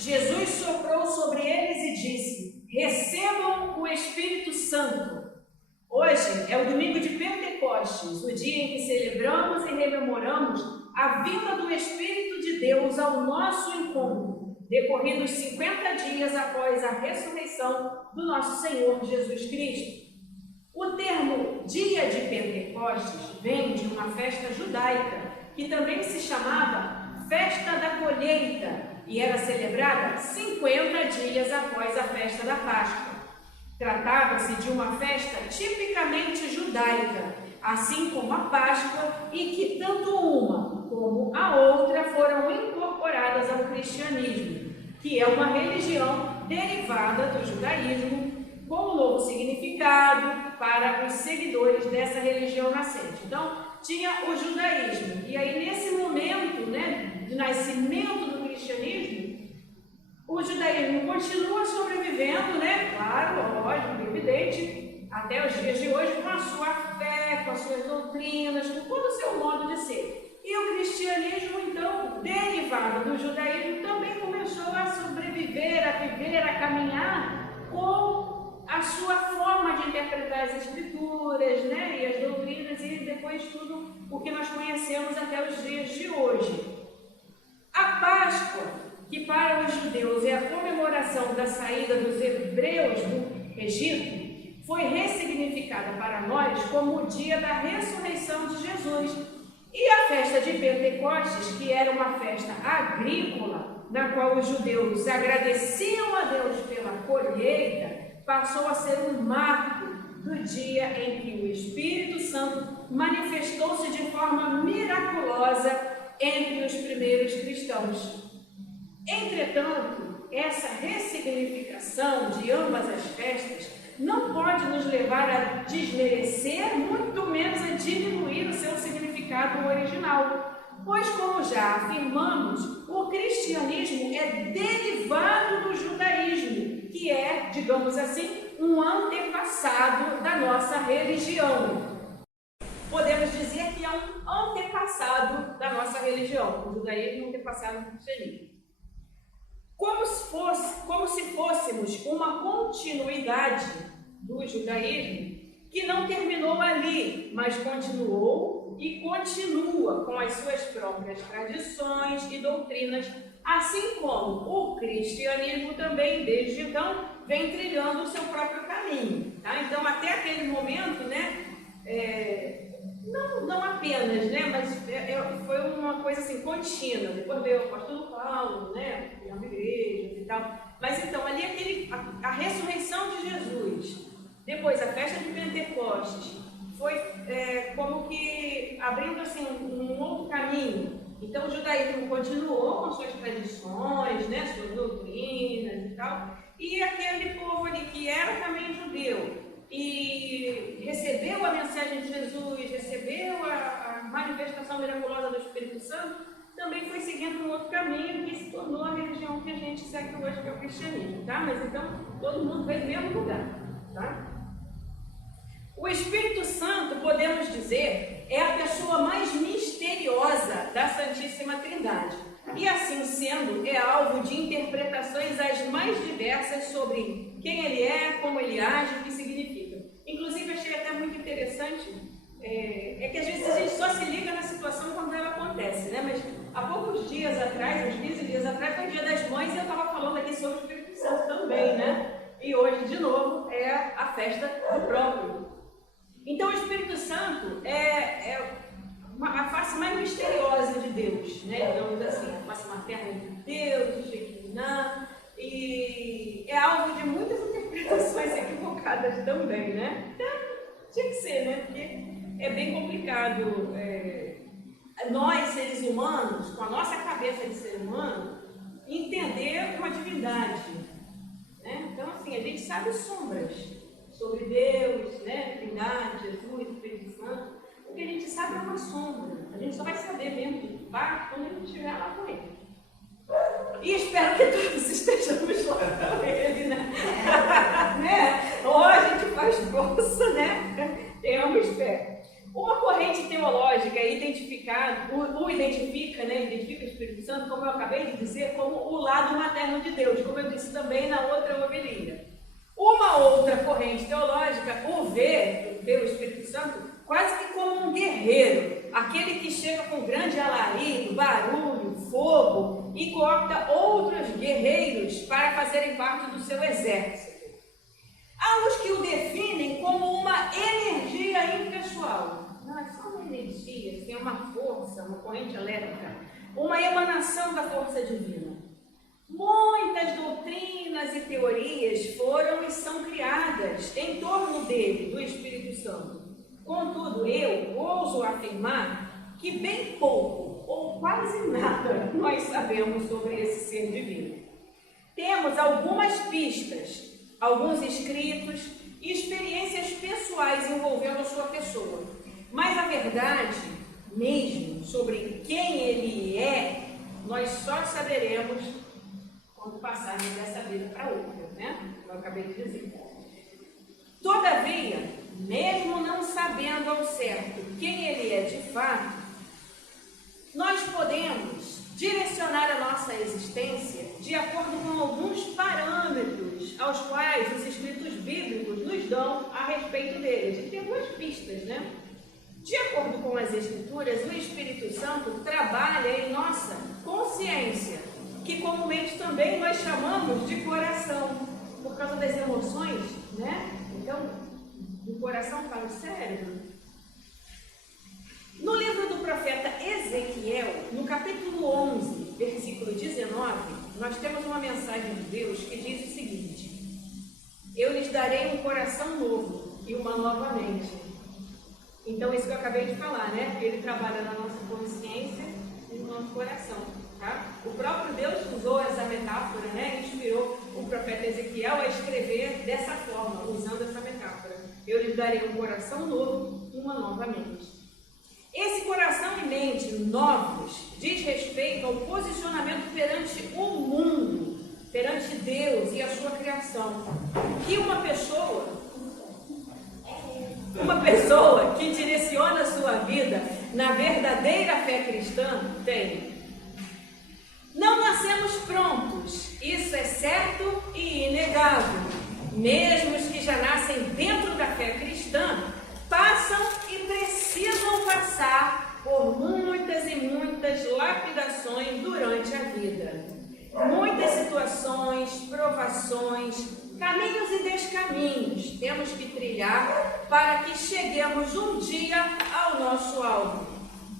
Jesus soprou sobre eles e disse: recebam o Espírito Santo. Hoje é o domingo de Pentecostes, o dia em que celebramos e rememoramos a vinda do Espírito de Deus ao nosso encontro, decorridos 50 dias após a ressurreição do nosso Senhor Jesus Cristo. O termo dia de Pentecostes vem de uma festa judaica, que também se chamava Festa da Colheita, e era celebrada 50 dias após a festa da Páscoa. Tratava-se de uma festa tipicamente judaica, assim como a Páscoa, e que tanto uma como a outra foram incorporadas ao cristianismo, que é uma religião derivada do judaísmo, com um novo significado para os seguidores dessa religião nascente. Então, tinha o judaísmo, e aí nesse momento, de nascimento do cristianismo, o judaísmo continua sobrevivendo, claro, lógico, evidente, até os dias de hoje, com a sua fé, com as suas doutrinas, com todo o seu modo de ser. E o cristianismo, então, derivado do judaísmo, também começou a sobreviver, a viver, a caminhar com a sua forma de interpretar as escrituras, e as doutrinas, e depois tudo o que nós conhecemos até os dias de hoje. A Páscoa, que para os judeus é a comemoração da saída dos hebreus do Egito, foi ressignificada para nós como o dia da ressurreição de Jesus. E a festa de Pentecostes, que era uma festa agrícola, na qual os judeus agradeciam a Deus pela colheita, passou a ser um marco do dia em que o Espírito Santo manifestou-se de forma miraculosa entre os primeiros cristãos. Entretanto, essa ressignificação de ambas as festas não pode nos levar a desmerecer, muito menos a diminuir o seu significado original, pois, como já afirmamos, o cristianismo é derivado do judaísmo, que é, digamos assim, um antepassado da nossa religião. Podemos dizer que é um antepassado da nossa religião, o judaísmo é um antepassado do cristianismo. Como se fôssemos uma continuidade do judaísmo que não terminou ali, mas continuou e continua com as suas próprias tradições e doutrinas, assim como o cristianismo também, desde então, vem trilhando o seu próprio caminho. Tá? Então, até aquele momento, não apenas, mas foi uma coisa assim, contínua. Depois veio o apóstolo Paulo, criando igrejas e tal. Mas então, ali a ressurreição de Jesus, depois a festa de Pentecostes, foi como que abrindo assim, um novo caminho. Então, o judaísmo continuou com suas tradições, suas doutrinas e tal. E aquele povo ali que era também judeu, e recebeu a mensagem de Jesus, recebeu a manifestação miraculosa do Espírito Santo, também foi seguindo um outro caminho que se tornou a religião que a gente segue hoje, que é o cristianismo, tá? Mas então, todo mundo veio do mesmo lugar, tá? O Espírito Santo, podemos dizer, é a pessoa mais misteriosa da Santíssima Trindade. E assim sendo, é alvo de interpretações as mais diversas sobre quem ele é, como ele age, o que significa. Inclusive, achei até muito interessante, que às vezes a gente só se liga na situação quando ela acontece, Mas há poucos dias atrás, uns 15 dias atrás, foi o Dia das Mães e eu estava falando aqui sobre o Espírito Santo também, E hoje, de novo, é a festa do próprio. Então, o Espírito Santo é a face mais misteriosa de Deus, Digamos assim, a face materna de Deus, de Shekinah, e é alvo de muitas interpretações equivocadas também, Então, tinha que ser, Porque é bem complicado. Nós, seres humanos, com a nossa cabeça de ser humano, entender uma divindade, Então, assim, a gente sabe sombras sobre Deus, Trindade, Jesus, Espírito Santo. O que a gente sabe é uma sombra. A gente só vai saber mesmo de fato quando a gente estiver lá com ele. E espero que todos estejamos lá com ele, Ou a gente faz força, Tenhamos fé. Uma corrente teológica identifica o Espírito Espírito Santo, como eu acabei de dizer, como o lado materno de Deus, como eu disse também na outra homilia. Uma outra corrente teológica vê o Espírito Santo quase que como um guerreiro, aquele que chega com grande alarido, barulho, fogo e coopta outros guerreiros para fazerem parte do seu exército. Há os que o definem como uma energia impessoal. Não é só uma energia, tem uma força, uma corrente elétrica, uma emanação da força divina. Muitas doutrinas e teorias foram e são criadas em torno dele, do Espírito Santo. Contudo, eu ouso afirmar que bem pouco ou quase nada nós sabemos sobre esse ser divino. Temos algumas pistas, alguns escritos e experiências pessoais envolvendo a sua pessoa. Mas a verdade mesmo sobre quem ele é, nós só saberemos quando passarmos dessa vida para outra, né? Como eu acabei de dizer. Todavia, mesmo não sabendo ao certo quem ele é de fato, nós podemos direcionar a nossa existência de acordo com alguns parâmetros aos quais os escritos bíblicos nos dão a respeito dele. A gente tem duas pistas, né? De acordo com as Escrituras, o Espírito Santo trabalha em nossa consciência, que comumente também nós chamamos de coração, por causa das emoções, né? Então, do coração para o cérebro. No livro do profeta Ezequiel, no capítulo 11, versículo 19, nós temos uma mensagem de Deus que diz o seguinte: eu lhes darei um coração novo e uma nova mente. Então, isso que eu acabei de falar, né? Ele trabalha na nossa consciência e no nosso coração, tá? O próprio Deus usou essa metáfora, né? Inspirou o profeta Ezequiel a escrever dessa forma, usando essa metáfora. Eu lhes darei um coração novo e uma nova mente. Esse coração e mente novos diz respeito ao posicionamento perante o mundo, perante Deus e a sua criação. Que uma pessoa que direciona a sua vida na verdadeira fé cristã tem. Não nascemos prontos, isso é certo e inegável. Mesmo os que já nascem dentro da fé cristã, passam e precisam passar por muitas e muitas lapidações durante a vida. Muitas situações, provações, caminhos e descaminhos temos que trilhar para que cheguemos um dia ao nosso alvo.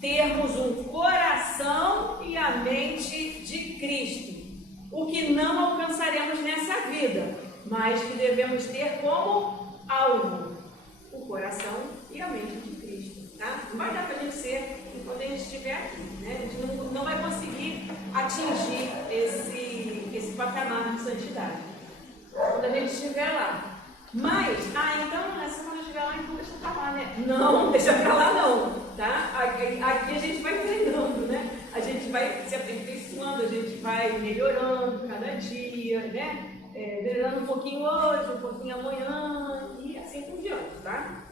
Termos um coração e a mente de Cristo, o que não alcançaremos nessa vida, mas que devemos ter como alvo o coração e a mente de Cristo, tá? Não vai dar para a gente ser enquanto a gente estiver aqui, né? A gente não vai conseguir atingir esse patamar de santidade quando a gente estiver lá. Mas, então, essa quando eu estiver lá, então deixa pra lá, né? Não, deixa pra lá não, tá? Aqui a gente vai treinando, né? A gente vai se aperfeiçoando, a gente vai melhorando cada dia, né? Melhorando um pouquinho hoje, um pouquinho amanhã e assim por diante, tá?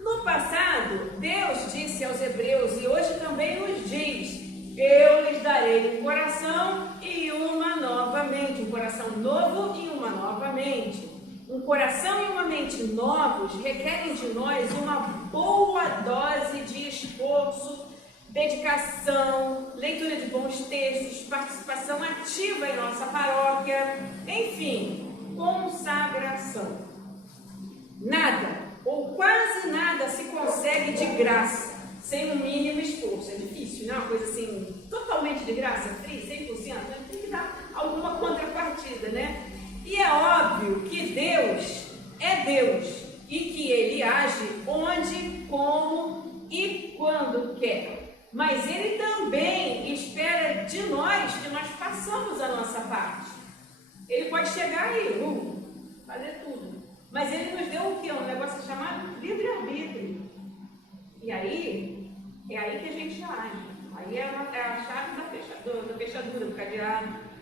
No passado, Deus disse aos hebreus e hoje também nos diz: eu lhes darei um coração e uma nova mente, um coração novo e uma nova mente. Um coração e uma mente novos requerem de nós uma boa dose de esforço, dedicação, leitura de bons textos, participação ativa em nossa paróquia, enfim, consagração. Nada, ou quase nada, se consegue de graça, sem um mínimo esforço. É difícil, não é uma coisa assim, totalmente de graça, free, 100%, tem que dar alguma contrapartida, né? E é óbvio que Deus é Deus e que Ele age onde, como e quando quer. Mas Ele também espera de nós que nós façamos a nossa parte. Ele pode chegar e fazer tudo. Mas Ele nos deu o quê? Um negócio chamado livre-arbítrio. E aí, é aí que a gente age. Aí é a chave da fechadura, do cadeado.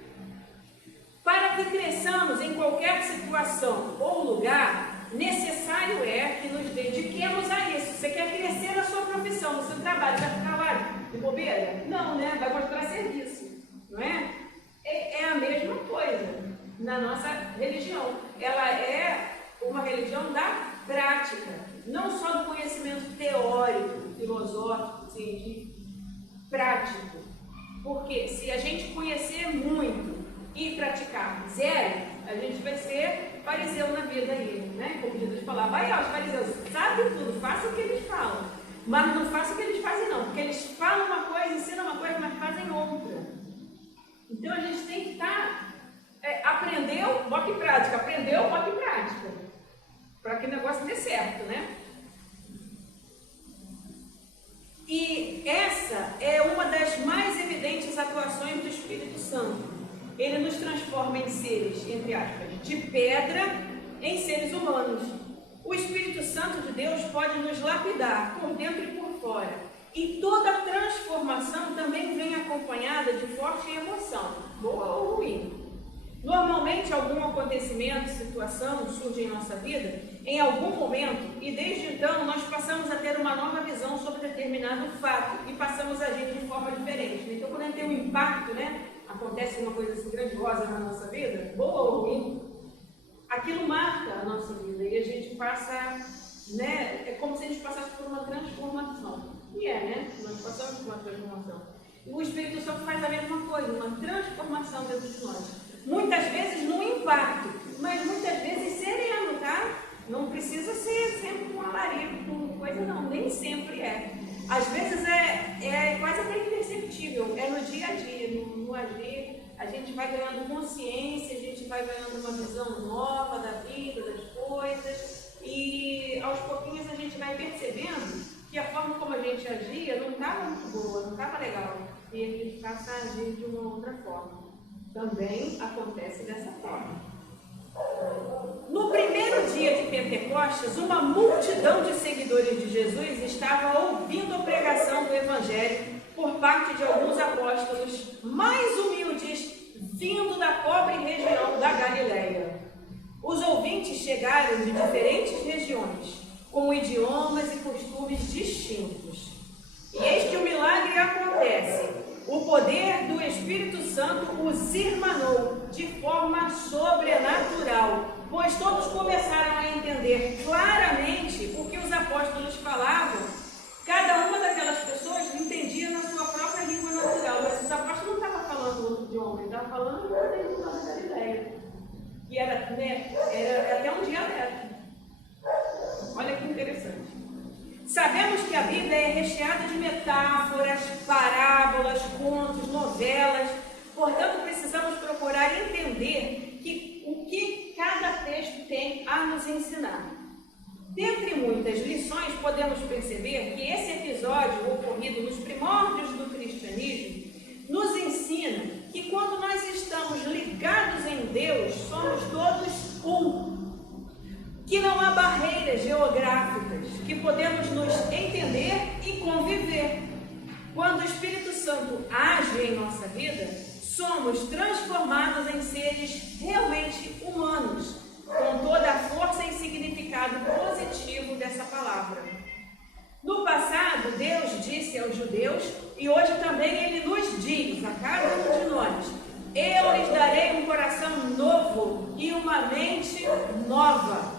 Para que cresçamos em qualquer situação ou lugar, necessário é que nos dediquemos a isso. Você quer crescer na sua profissão, no seu trabalho, vai para o trabalho? De bobeira? Não, né? Vai mostrar serviço, não é? É a mesma coisa na nossa religião. Ela é uma religião da prática, não só do conhecimento teórico, filosófico, científico, prático. Porque se a gente conhecer muito e praticar zero, a gente vai ser fariseu na vida aí, né? Como Jesus falava, vai aos fariseus, sabe tudo, faça o que eles falam, mas não faça o que eles fazem não, porque eles falam uma coisa, ensinam uma coisa, mas fazem outra. Então a gente tem que estar, aprendeu, bota em prática, aprendeu, bota em prática, para que o negócio dê certo, né? E essa é uma das mais evidentes atuações do Espírito Santo. Ele nos transforma em seres, entre aspas, de pedra em seres humanos. O Espírito Santo de Deus pode nos lapidar por dentro e por fora. E toda transformação também vem acompanhada de forte emoção, boa ou ruim. Normalmente, algum acontecimento, situação surge em nossa vida, em algum momento, e desde então nós passamos a ter uma nova visão sobre determinado fato e passamos a agir de forma diferente. Então, quando a gente tem um impacto, né, acontece uma coisa assim grandiosa na nossa vida, boa ou ruim, aquilo marca a nossa vida e a gente passa, né, é como se a gente passasse por uma transformação. E né? Nós passamos por uma transformação. E o Espírito Santo faz a mesma coisa, uma transformação dentro de nós. Muitas vezes no impacto, mas muitas vezes sereno, tá? Não precisa ser sempre um alarido, com coisa não, nem sempre é. Às vezes é quase até imperceptível, é no dia a dia, no agir, a gente vai ganhando consciência, a gente vai ganhando uma visão nova da vida, das coisas, e aos pouquinhos a gente vai percebendo que a forma como a gente agia não estava muito boa, não estava legal, e a gente passa a agir de uma outra forma. Também acontece dessa forma. No primeiro dia de Pentecostes, uma multidão de seguidores de Jesus estava ouvindo a pregação do Evangelho por parte de alguns apóstolos mais humildes, vindo da pobre região da Galileia. Os ouvintes chegaram de diferentes regiões, com idiomas e costumes distintos. E eis que o milagre acontece. O poder do Espírito Santo os irmanou de forma sobrenatural, pois todos começaram a entender claramente o que os apóstolos falavam. Cada uma daquelas pessoas entendia na sua própria língua natural, mas os apóstolos não estavam falando outro idioma, eles estavam falando da língua da Galileia. E era até um dialeto. Olha que interessante. Sabemos que a Bíblia é recheada de metáforas, parábolas, contos, novelas. Portanto, precisamos procurar entender o que cada texto tem a nos ensinar. Dentre muitas lições, podemos perceber que esse episódio ocorrido nos primórdios do cristianismo nos ensina que quando nós estamos ligados em Deus, somos todos um. Que não há barreiras geográficas, que podemos nos entender e conviver. Quando o Espírito Santo age em nossa vida, somos transformados em seres realmente humanos, com toda a força e significado positivo dessa palavra. No passado, Deus disse aos judeus, e hoje também Ele nos diz, a cada um de nós, eu lhes darei um coração novo e uma mente nova.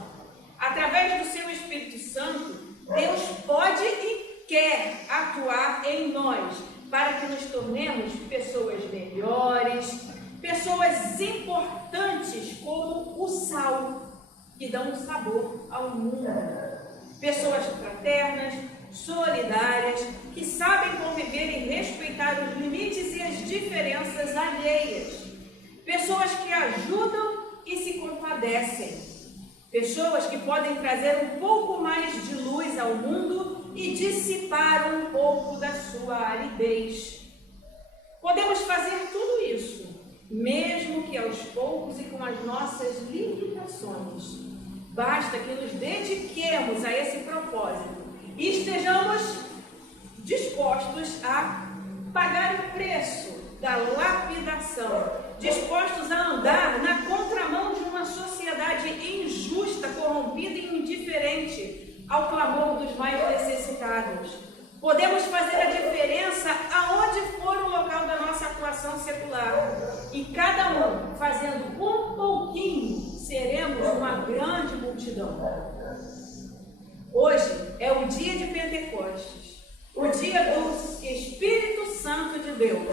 Através do seu Espírito Santo, Deus pode e quer atuar em nós, para que nos tornemos pessoas melhores, pessoas importantes como o sal, que dão sabor ao mundo. Pessoas fraternas, solidárias, que sabem conviver e respeitar os limites e as diferenças alheias. Pessoas que ajudam e se compadecem. Pessoas que podem trazer um pouco mais de luz ao mundo e dissipar um pouco da sua aridez. Podemos fazer tudo isso, mesmo que aos poucos e com as nossas limitações. Basta que nos dediquemos a esse propósito e estejamos dispostos a pagar o preço da lapidação, dispostos a andar na contramão de uma sociedade injusta, corrompida e indiferente ao clamor dos mais necessitados. Podemos fazer a diferença aonde for o local da nossa atuação secular. E cada um fazendo um pouquinho, seremos uma grande multidão. Hoje é o dia de Pentecostes, o dia do Espírito Santo de Deus.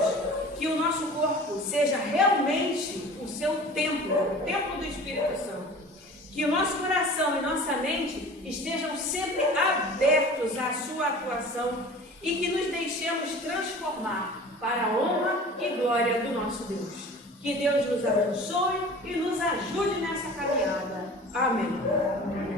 Que o nosso corpo seja realmente o seu templo, o templo do Espírito Santo. Que o nosso coração e nossa mente estejam sempre abertos à sua atuação e que nos deixemos transformar para a honra e glória do nosso Deus. Que Deus nos abençoe e nos ajude nessa caminhada. Amém.